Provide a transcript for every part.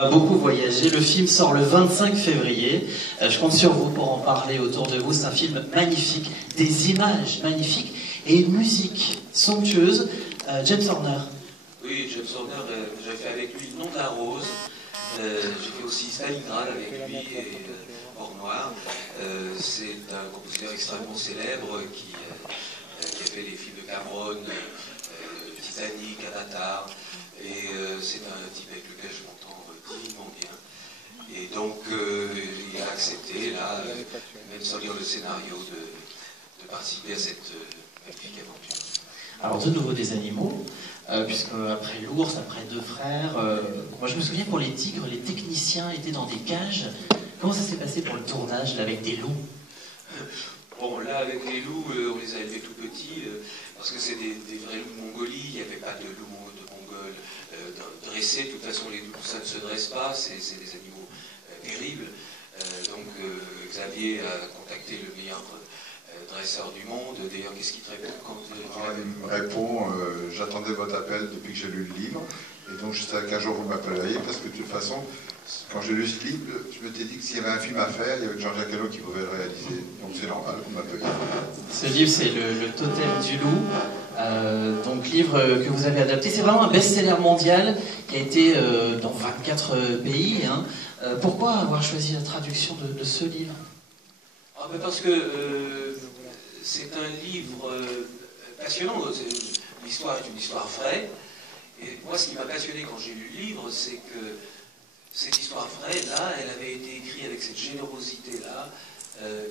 On a beaucoup voyagé. Le film sort le 25 février. Je compte sur vous pour en parler autour de vous. C'est un film magnifique, des images magnifiques et une musique somptueuse. James Horner. Oui, James Horner, j'avais fait avec lui Le Nom de la Rose. J'ai fait aussi Stalingrad avec lui et Or Noir. C'est un compositeur extrêmement célèbre qui a fait les films de Cameron, Titanic, Avatar. Et c'est un type avec lequel je m'entends divinement bien. Et donc, il a accepté, là, même sans lire le scénario, de participer à cette magnifique aventure. Alors, de nouveau des animaux, puisque après l'ours, après deux frères, moi je me souviens pour les tigres, les techniciens étaient dans des cages. Comment ça s'est passé pour le tournage là, avec des loups? Bon, là, avec les loups, on les a élevés tout petits, parce que c'est des vrais loups de Mongolie, il n'y avait pas de loups de Mongol dressés. De toute façon, les loups, ça ne se dresse pas, c'est des animaux terribles. Donc, Xavier a contacté le meilleur dresseur du monde. D'ailleurs, qu'est-ce qu'il te répond quand il me répond, j'attendais votre appel depuis que j'ai lu le livre, et donc je savais qu'un jour vous m'appelleriez, parce que de toute façon, quand j'ai lu ce livre, je m'étais dit que s'il y avait un film à faire, il y avait Jean-Jacques Hano qui pouvait le réaliser, donc c'est normal qu'on m'appelle. Ce livre, c'est le Totem du loup, donc livre que vous avez adapté. C'est vraiment un best-seller mondial qui a été dans 24 pays. Hein. Pourquoi avoir choisi la traduction de ce livre? Parce que c'est un livre passionnant. L'histoire est une histoire vraie. Et moi, ce qui m'a passionné quand j'ai lu le livre, c'est que cette histoire vraie, là, elle avait été écrite avec cette générosité-là,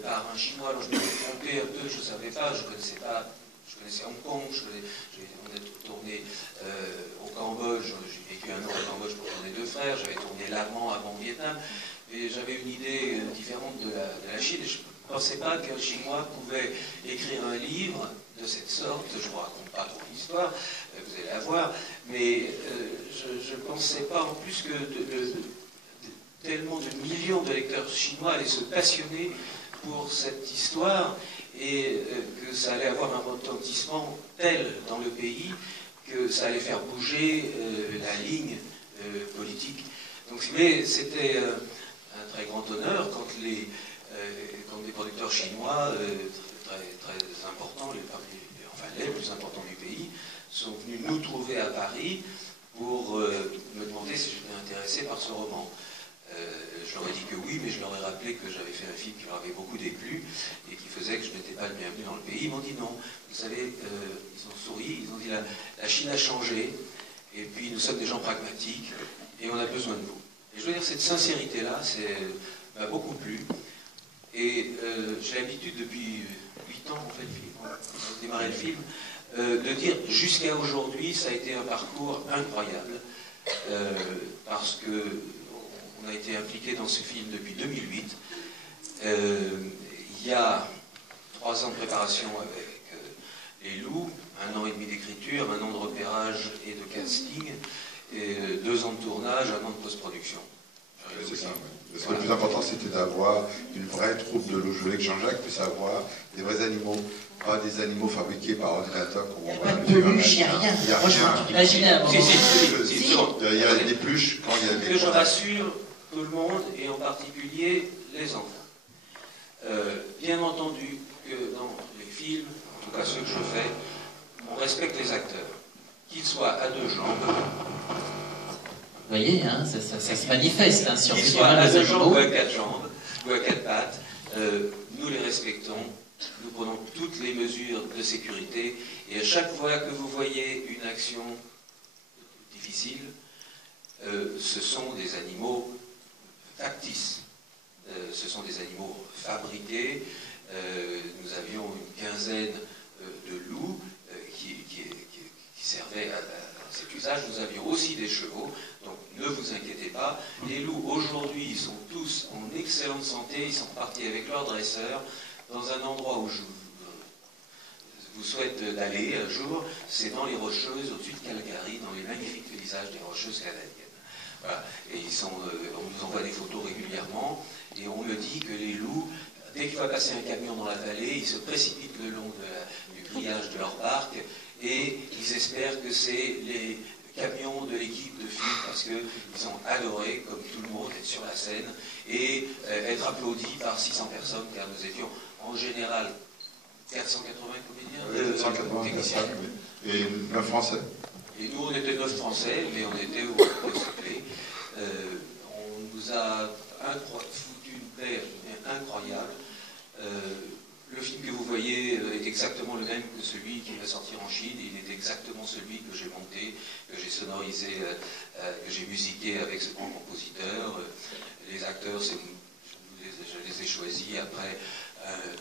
par un Chinois. Alors je me suis trompé un peu, je ne savais pas, je connaissais pas. Je connaissais Hong Kong, on a tourné au Cambodge, j'ai vécu un an au Cambodge pour tourner Deux Frères, j'avais tourné l'Allemand avant le Vietnam, et j'avais une idée différente de la Chine, et je ne pensais pas qu'un Chinois pouvait écrire un livre de cette sorte. Je ne vous raconte pas trop l'histoire, vous allez la voir, mais je ne pensais pas en plus que tellement de millions de lecteurs chinois allaient se passionner pour cette histoire, et que ça allait avoir un retentissement tel dans le pays que ça allait faire bouger la ligne politique. Donc c'était un très grand honneur quand des producteurs chinois très importants, les plus importants du pays, sont venus nous trouver à Paris pour me demander si j'étais intéressé par ce roman. Je leur ai dit que oui, mais je leur ai rappelé que j'avais fait un film qui leur avait beaucoup déplu et qui faisait que je n'étais pas le bienvenu dans le pays. Ils m'ont dit non. Vous savez, ils ont souri, ils ont dit la Chine a changé, et puis nous sommes des gens pragmatiques et on a besoin de vous. Et je veux dire, cette sincérité-là, m'a beaucoup plu. Et j'ai l'habitude depuis 8 ans, en fait, quand j'ai démarré le film, de dire jusqu'à aujourd'hui, ça a été un parcours incroyable, parce que on a été impliqué dans ce film depuis 2008. Il y a 3 ans de préparation avec les loups, 1 an et demi d'écriture, 1 an de repérage et de casting, et 2 ans de tournage, 1 an de post-production. C'est ça, oui. Parce que le plus important, c'était d'avoir une vraie troupe de loups. Je voulais que Jean-Jacques puisse avoir des vrais animaux, pas des animaux fabriqués par ordinateur. Il n'y a pas de peluche, il n'y a rien. Il n'y a rien. Imaginez un moment. Il y a des pluches quand il y a des... Que je rassure tout le monde, et en particulier les enfants. Bien entendu que dans les films, en tout cas ceux que je fais, on respecte les acteurs, qu'ils soient à 2 jambes. Vous voyez, hein, ça se manifeste. Hein, si qu'ils soient à 2 jambes ou à 4 jambes, ou à 4 pattes, nous les respectons, nous prenons toutes les mesures de sécurité, et à chaque fois que vous voyez une action difficile, ce sont des animaux factices, ce sont des animaux fabriqués. Nous avions une quinzaine de loups qui servaient à cet usage. Nous avions aussi des chevaux, donc ne vous inquiétez pas. Les loups aujourd'hui, ils sont tous en excellente santé, ils sont partis avec leur dresseur dans un endroit où je vous souhaite d'aller un jour, c'est dans les Rocheuses, au-dessus de Calgary, dans les magnifiques paysages des Rocheuses canadiennes. Voilà. Et on nous envoie des photos régulièrement, et on me dit que les loups, dès qu'il va passer un camion dans la vallée, ils se précipitent le long du grillage de leur barque, et ils espèrent que c'est les camion de l'équipe de filles parce qu'ils ont adoré, comme tout le monde, être sur la scène et être applaudis par 600 personnes, car nous étions en général 480 comédiens, 180 techniciens. Et 9 Français. Et nous, on était 9 Français, mais on était au complet. On nous a foutu une paix incroyable. Le film que vous voyez est exactement le même que celui qui va sortir en Chine. Il est exactement celui que j'ai monté, que j'ai sonorisé, que j'ai musiqué avec ce grand compositeur. Les acteurs, je les ai choisis après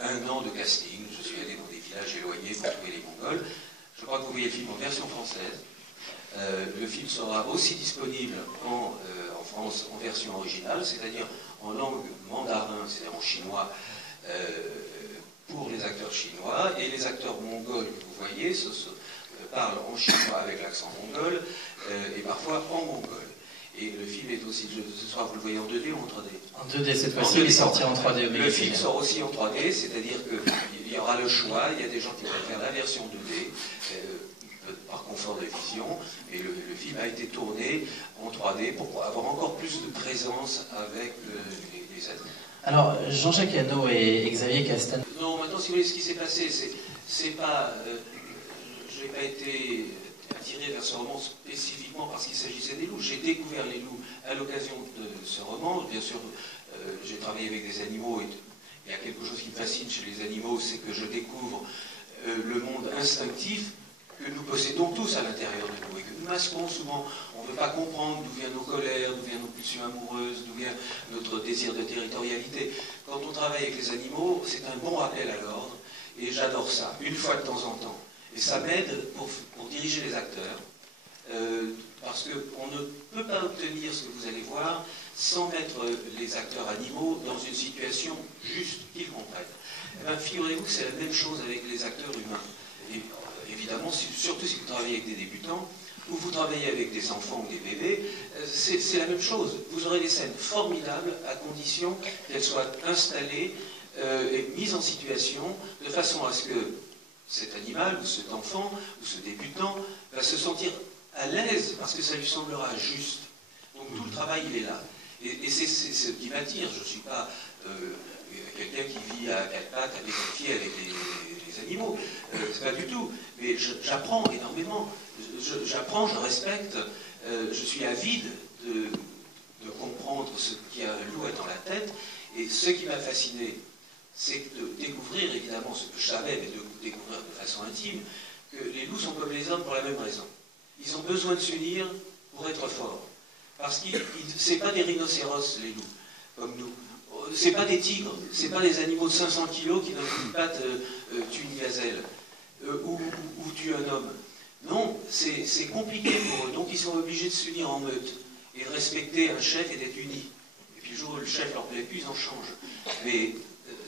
un an de casting. Je suis allé dans des villages éloignés pour trouver les Mongols. Je crois que vous voyez le film en version française. Le film sera aussi disponible en France en version originale, c'est-à-dire en langue mandarin, c'est-à-dire en chinois, pour les acteurs chinois, et les acteurs mongols que vous voyez parlent en chinois avec l'accent mongol, et parfois en mongol. Et le film est aussi, ce soir vous le voyez en 2D ou en 3D? En 2D cette fois-ci, il est sorti en 3D. Le film sort aussi en 3D, c'est-à-dire qu'il y aura le choix, il y a des gens qui préfèrent la version 2D, par confort de vision, et le film a été tourné en 3D pour avoir encore plus de présence avec les adultes. Alors, Jean-Jacques Hano et Xavier Castan. Non, maintenant, si vous voulez, ce qui s'est passé, c'est pas... je n'ai pas été attiré vers ce roman spécifiquement parce qu'il s'agissait des loups. J'ai découvert les loups à l'occasion de ce roman. Bien sûr, j'ai travaillé avec des animaux, et il y a quelque chose qui me fascine chez les animaux, c'est que je découvre le monde instinctif que nous possédons tous à l'intérieur de nous et que nous masquons souvent. On ne veut pas comprendre d'où viennent nos colères, d'où viennent nos pulsions amoureuses, d'où vient notre désir de territorialité. Quand on travaille avec les animaux, c'est un bon rappel à l'ordre et j'adore ça, une fois de temps en temps. Et ça m'aide pour diriger les acteurs parce qu'on ne peut pas obtenir ce que vous allez voir sans mettre les acteurs animaux dans une situation juste qu'ils comprennent. Eh bien, figurez-vous que c'est la même chose avec les acteurs humains. Et, évidemment, surtout si vous travaillez avec des débutants, ou vous travaillez avec des enfants ou des bébés, c'est la même chose. Vous aurez des scènes formidables à condition qu'elles soient installées et mises en situation de façon à ce que cet animal, ou cet enfant, ou ce débutant va se sentir à l'aise parce que ça lui semblera juste. Donc tout le travail, il est là. Et c'est ce qui m'attire. Je ne suis pas quelqu'un qui vit à quatre pattes avec les pieds avec les animaux. C'est pas du tout. Mais j'apprends énormément. J'apprends, je respecte. Je suis avide de comprendre ce qu'il y a un loup dans la tête. Et ce qui m'a fasciné, c'est de découvrir, évidemment, ce que je savais, mais de découvrir de façon intime, que les loups sont comme les hommes pour la même raison. Ils ont besoin de s'unir pour être forts. Parce que ce n'est pas des rhinocéros, les loups, comme nous. Ce n'est pas des tigres, ce n'est pas des animaux de 500 kilos qui, dans une patte, tuent une gazelle ou tuent un homme. Non, c'est compliqué pour eux. Donc ils sont obligés de s'unir en meute et de respecter un chef et d'être unis. Et puis le jour où le chef leur plaît plus, ils en changent. Mais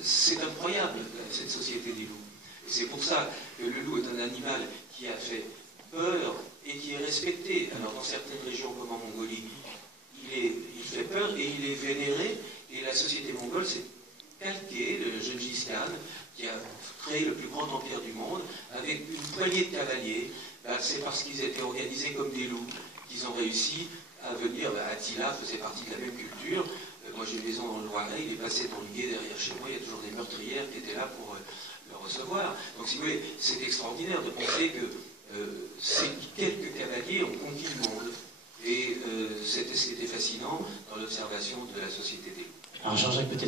c'est incroyable, cette société des loups. Et c'est pour ça que le loup est un animal qui a fait peur et qui est respecté. Alors dans certaines régions comme en Mongolie, il fait peur et il est vénéré. Et la société mongole s'est calquée, le Gengis Khan, qui a créé le plus grand empire du monde, avec une poignée de cavaliers. C'est parce qu'ils étaient organisés comme des loups qu'ils ont réussi à venir. Attila faisait partie de la même culture. Moi j'ai une maison dans le Loiret, il est passé dans le gué derrière chez moi, il y a toujours des meurtrières qui étaient là pour le recevoir. Donc si vous voulez, c'est extraordinaire de penser que ces quelques cavaliers ont conquis le monde. Et c'était ce qui était fascinant dans l'observation de la société des loups. Alors Jean-Jacques, peut-être